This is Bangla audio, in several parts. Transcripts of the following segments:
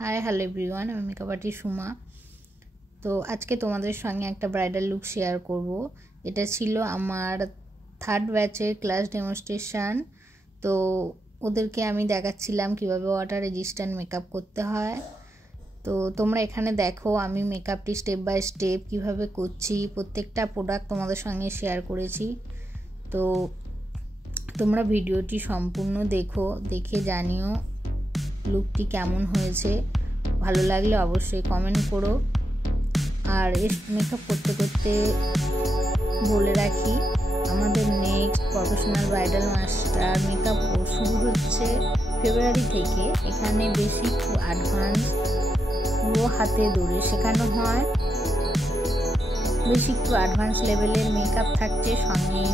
हाय हेलो एवरीवन আমি মেকআপ আর্টিস্ট সুমা। তো আজকে তোমাদের সঙ্গে একটা ব্রাইডাল লুক শেয়ার করব। এটা ছিল আমার থার্ড ব্যাচের ক্লাস ডেমনস্ট্রেশন। তো ওদেরকে আমি দেখাচ্ছিলাম কিভাবে ওয়াটার রেজিস্ট্যান্ট মেকআপ করতে হয়। তো তোমরা এখানে দেখো আমি মেকআপটি স্টেপ বাই স্টেপ কিভাবে করছি, প্রত্যেকটা প্রোডাক্ট তোমাদের সঙ্গে শেয়ার করেছি। তো তোমরা ভিডিওটি সম্পূর্ণ দেখো, দেখে জানিও লুকটি কেমন হয়েছে। ভালো লাগলে অবশ্যই কমেন্ট করো। আর এই মেকআপ করতে করতে বলে রাখি, আমাদের next professional bridal master makeup course শুরু হচ্ছে ফেব্রুয়ারি থেকে। এখানে বেসিক টু অ্যাডভান্স পুরো হাতে ধরে শেখানো হয়। বেসিক টু অ্যাডভান্স লেভেলের মেকআপ থাকছে, সঙ্গে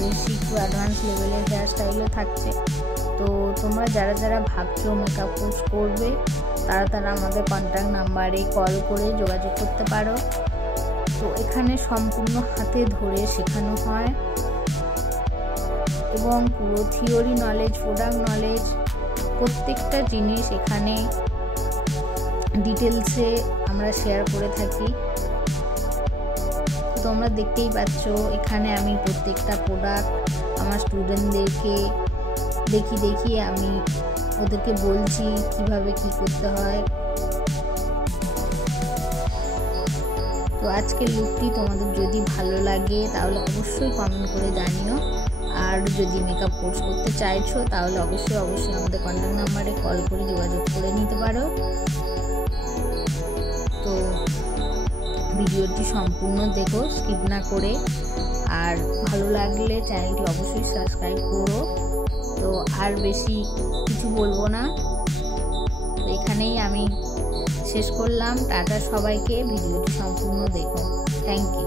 বেসিক টু অ্যাডভান্স লেভেলের হেয়ার স্টাইলও থাকছে। তো তোমরা যারা যারা ভাবছো মেকআপ কোর্স করবে তারা আমাদের কন্ট্যাক্ট নাম্বারে কল করে যোগাযোগ করতে পারো। তো এখানে সম্পূর্ণ হাতে ধরে শেখানো হয় এবং পুরো থিওরি নলেজ, প্রোডাক্ট নলেজ, প্রত্যেকটা জিনিস এখানে ডিটেলসে আমরা শেয়ার করে থাকি। তোমরা দেখতেই পাচ্ছ এখানে আমি প্রত্যেকটা প্রোডাক্ট আমার স্টুডেন্টদেরকে দেখিয়ে আমি ওদেরকে বলছি কিভাবে কি করতে হয়। তো আজকের লুকটি তোমাদের যদি ভালো লাগে তাহলে অবশ্যই কমেন্ট করে জানিও। আর যদি মেকআপ কোর্স করতে চাইছো তাহলে অবশ্যই আমাদের কন্ট্যাক্ট নাম্বারে কল করে যোগাযোগ করে নিতে পারো। তো ভিডিওটি সম্পূর্ণ দেখো, স্কিপ না করে। আর ভালো লাগলে চ্যানেলটি অবশ্যই সাবস্ক্রাইব করো। তো আর বেশি কিছু বলবো না, তো এখানেই আমি শেষ করলাম। টাটা সবাইকে, ভিডিওটি সম্পূর্ণ দেখো। Thank you.